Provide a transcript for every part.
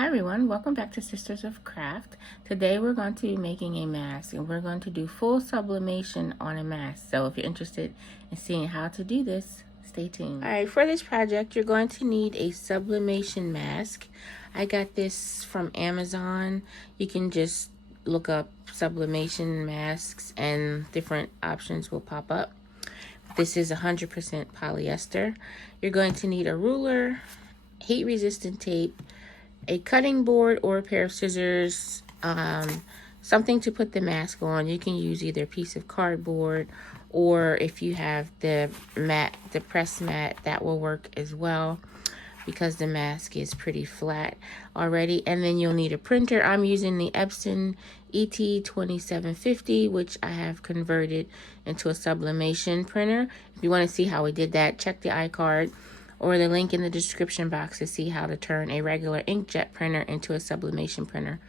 Hi everyone, welcome back to Sisters of Craft. Today we're going to be making a mask and we're going to do full sublimation on a mask. So if you're interested in seeing how to do this, stay tuned. Alright, for this project you're going to need a sublimation mask. I got this from Amazon. You can just look up sublimation masks and different options will pop up. This is 100% polyester. You're going to need a ruler, heat resistant tape, a cutting board or a pair of scissors, something to put the mask on. You can use either a piece of cardboard or if you have the mat, the press mat, that will work as well because the mask is pretty flat already. And then you'll need a printer. I'm using the Epson ET2750, which I have converted into a sublimation printer. If you want to see how we did that, check the iCard or the link in the description box to see how to turn a regular inkjet printer into a sublimation printer.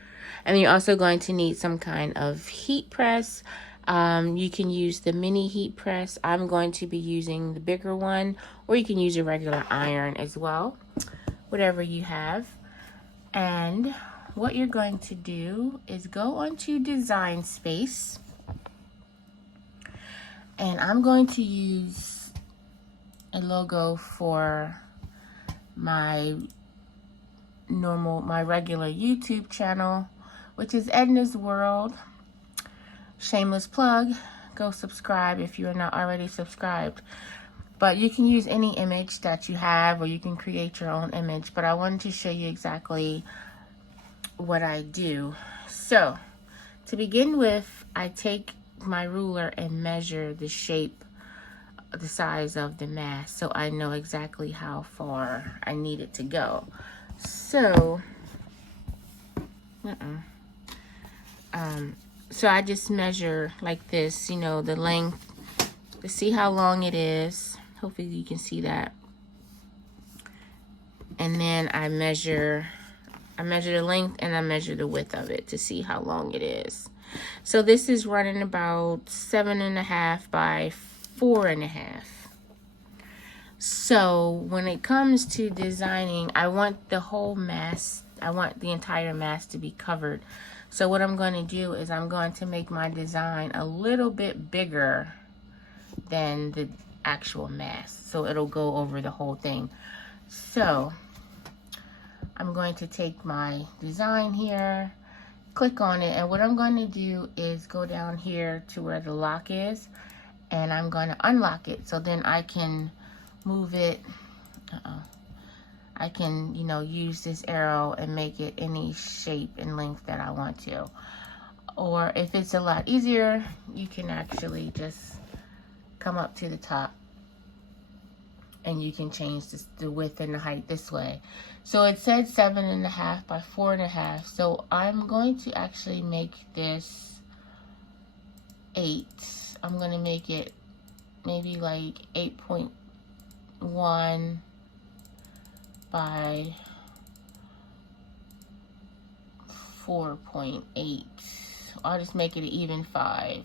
And you're also going to need some kind of heat press. You can use the mini heat press. I'm going to be using the bigger one, or you can use a regular iron as well, whatever you have. And what you're going to do is go onto Design Space, and I'm going to use a logo for my regular YouTube channel, which is Edna's World. Shameless plug, go subscribe if you are not already subscribed. But you can use any image that you have, or you can create your own image, but I wanted to show you exactly what I do. So to begin with, I take my ruler and measure the shape, the size of the mask, so I know exactly how far I need it to go. So so I just measure like this, you know, the length to see how long it is. Hopefully you can see that. And then I measure the length and I measure the width of it to see how long it is. So this is running about 7.5 by 4.5. So when it comes to designing, I want the whole mask, I want the entire mask to be covered. So what I'm going to do is I'm going to make my design a little bit bigger than the actual mask, so it'll go over the whole thing. So I'm going to take my design here, click on it, and what I'm going to do is go down here to where the lock is, and I'm going to unlock it, so then I can move it. I can, you know, use this arrow and make it any shape and length that I want to. Or if it's a lot easier, you can actually just come up to the top and you can change the width and the height this way. So it said 7.5 by 4.5. So I'm going to actually make this 8. I'm going to make it maybe like 8.1 by 4.8. I'll just make it an even 5.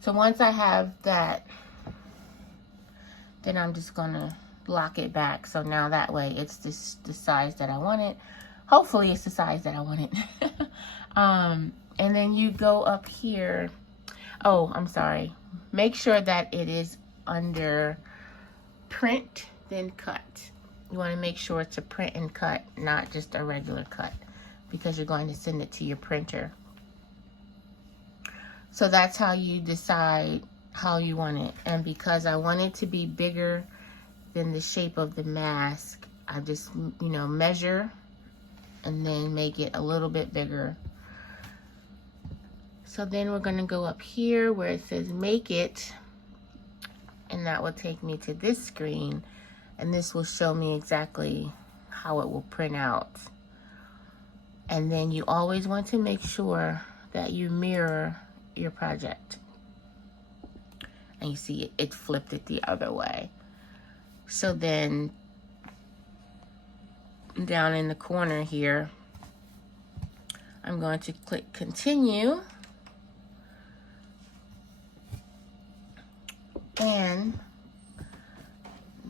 So once I have that, then I'm just gonna lock it back. So now that way it's the size that I want it. Hopefully it's the size that I want it. And then you go up here. Oh, I'm sorry. Make sure that it is under print, then cut. You want to make sure it's a print and cut, not just a regular cut, because you're going to send it to your printer. So that's how you decide how you want it. And because I want it to be bigger than the shape of the mask, I just, you know, measure and then make it a little bit bigger. So then we're going to go up here where it says make it, and that will take me to this screen, and this will show me exactly how it will print out. And then you always want to make sure that you mirror your project. And you see it flipped it the other way. So then down in the corner here, I'm going to click continue. And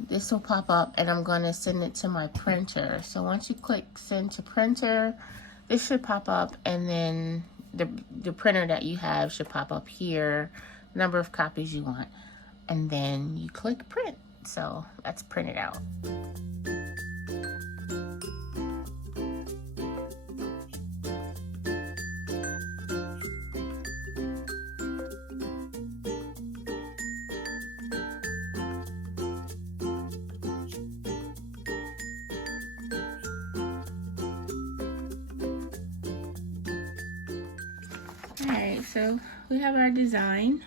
this will pop up and I'm going to send it to my printer. So once you click send to printer, this should pop up, and then the printer that you have should pop up here, number of copies you want, and then you click print. So let's print it out. Alright, so we have our design.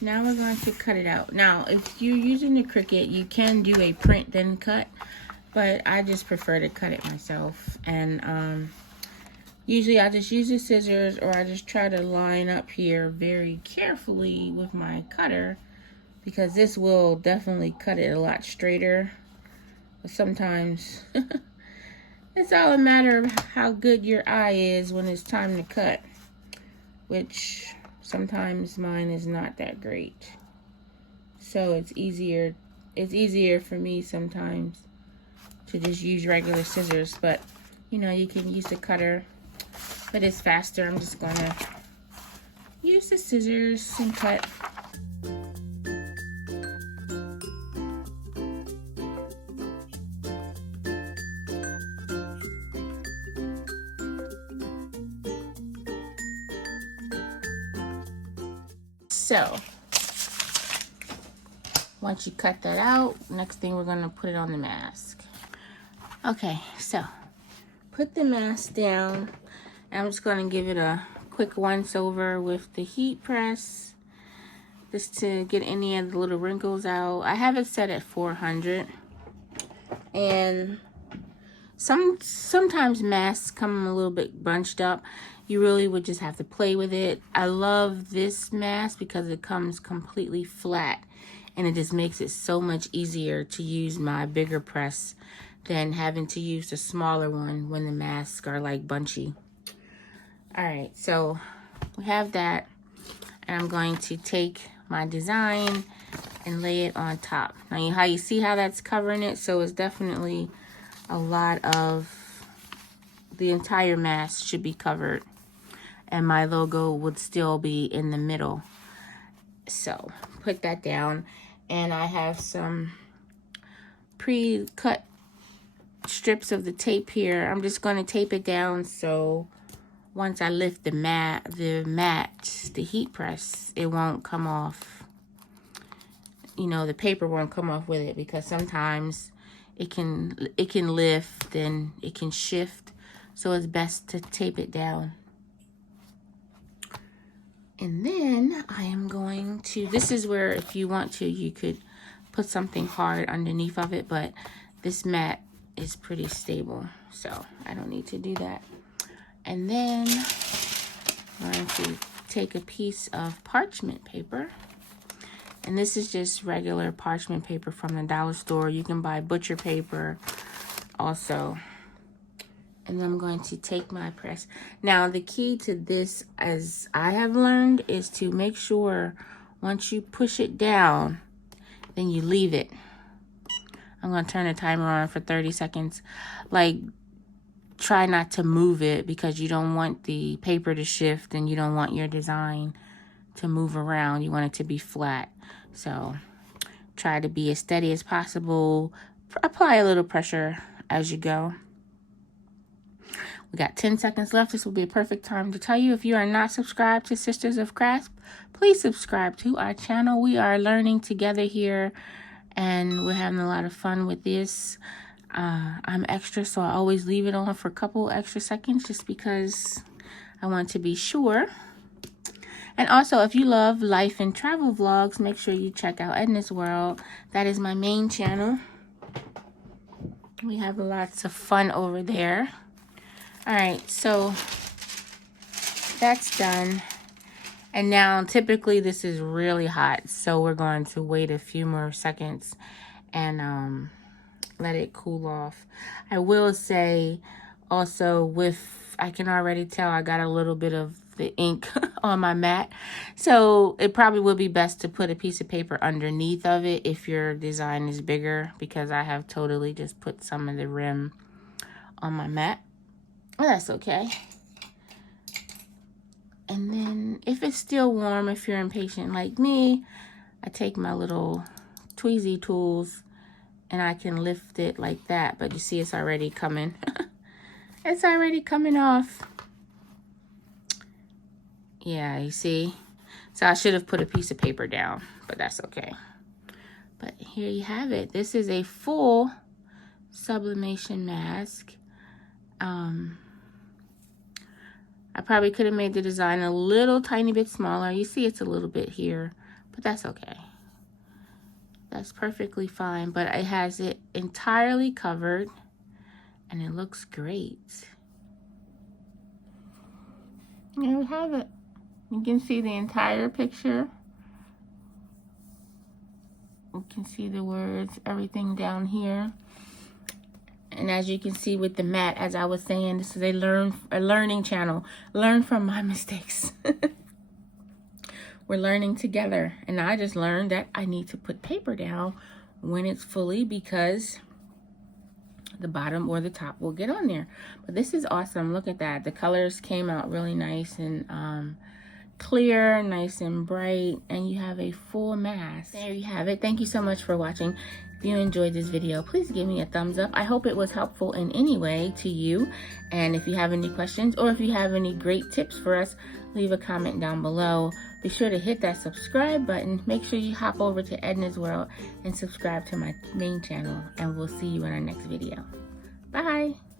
Now we're going to cut it out. Now, if you're using the Cricut, you can do a print then cut, but I just prefer to cut it myself. And usually I just use the scissors, or I just try to line up here very carefully with my cutter, because this will definitely cut it a lot straighter. But sometimes it's all a matter of how good your eye is when it's time to cut, which sometimes mine is not that great. So it's easier for me sometimes to just use regular scissors, but you know, you can use the cutter, but it's faster. I'm just gonna use the scissors and cut. So once you cut that out, next thing we're gonna put it on the mask. Okay, so put the mask down. I'm just gonna give it a quick once over with the heat press, just to get any of the little wrinkles out. I have it set at 400, and sometimes masks come a little bit bunched up. You really would just have to play with it. I love this mask because it comes completely flat, and it just makes it so much easier to use my bigger press than having to use the smaller one when the masks are like bunchy. All right, so we have that, and I'm going to take my design and lay it on top. Now, how you see how that's covering it? So it's definitely a lot of the entire mask should be covered, and my logo would still be in the middle. So put that down, and I have some pre-cut strips of the tape here. I'm just going to tape it down, so once I lift the heat press, it won't come off. You know, the paper won't come off with it, because sometimes it can lift and it can shift, so it's best to tape it down. And then I am going to, this is where if you want to, you could put something hard underneath of it, but this mat is pretty stable, so I don't need to do that. And then I'm going to take a piece of parchment paper, and this is just regular parchment paper from the dollar store. You can buy butcher paper also. And then I'm going to take my press. Now, the key to this, as I have learned, is to make sure once you push it down, then you leave it. I'm going to turn the timer on for 30 seconds. Like, try not to move it, because you don't want the paper to shift, and you don't want your design to move around. You want it to be flat. So try to be as steady as possible. Apply a little pressure as you go. We got 10 seconds left. This will be a perfect time to tell you, if you are not subscribed to Sisters of Craft, please subscribe to our channel. We are learning together here, and we're having a lot of fun with this. I'm extra, so I always leave it on for a couple extra seconds, just because I want to be sure. And also, if you love life and travel vlogs, make sure you check out Edna's World. That is my main channel. We have lots of fun over there. All right, so that's done. And now, typically this is really hot, so we're going to wait a few more seconds and let it cool off. I will say also, I can already tell I got a little bit of the ink on my mat. So it probably would be best to put a piece of paper underneath of it if your design is bigger, because I have totally just put some of the rim on my mat. Well, that's okay. And then if it's still warm, if you're impatient like me, I take my little tweezy tools and I can lift it like that. But you see it's already coming. It's already coming off. Yeah, you see? So I should have put a piece of paper down, but that's okay. But here you have it. This is a full sublimation mask. I probably could have made the design a little tiny bit smaller. You see it's a little bit here, but that's okay. That's perfectly fine, but it has it entirely covered and it looks great. There we have it. You can see the entire picture. You can see the words, everything down here. And as you can see with the mat, as I was saying, this is a learning channel. Learn from my mistakes. We're learning together. And I just learned that I need to put paper down when it's fully, because the bottom or the top will get on there. But this is awesome. Look at that. The colors came out really nice and clear, nice and bright, and you have a full mask. There you have it. Thank you so much for watching. If you enjoyed this video, please give me a thumbs up. I hope it was helpful in any way to you. And if you have any questions or if you have any great tips for us, leave a comment down below. Be sure to hit that subscribe button. Make sure you hop over to Edna's World and subscribe to my main channel. And we'll see you in our next video. Bye.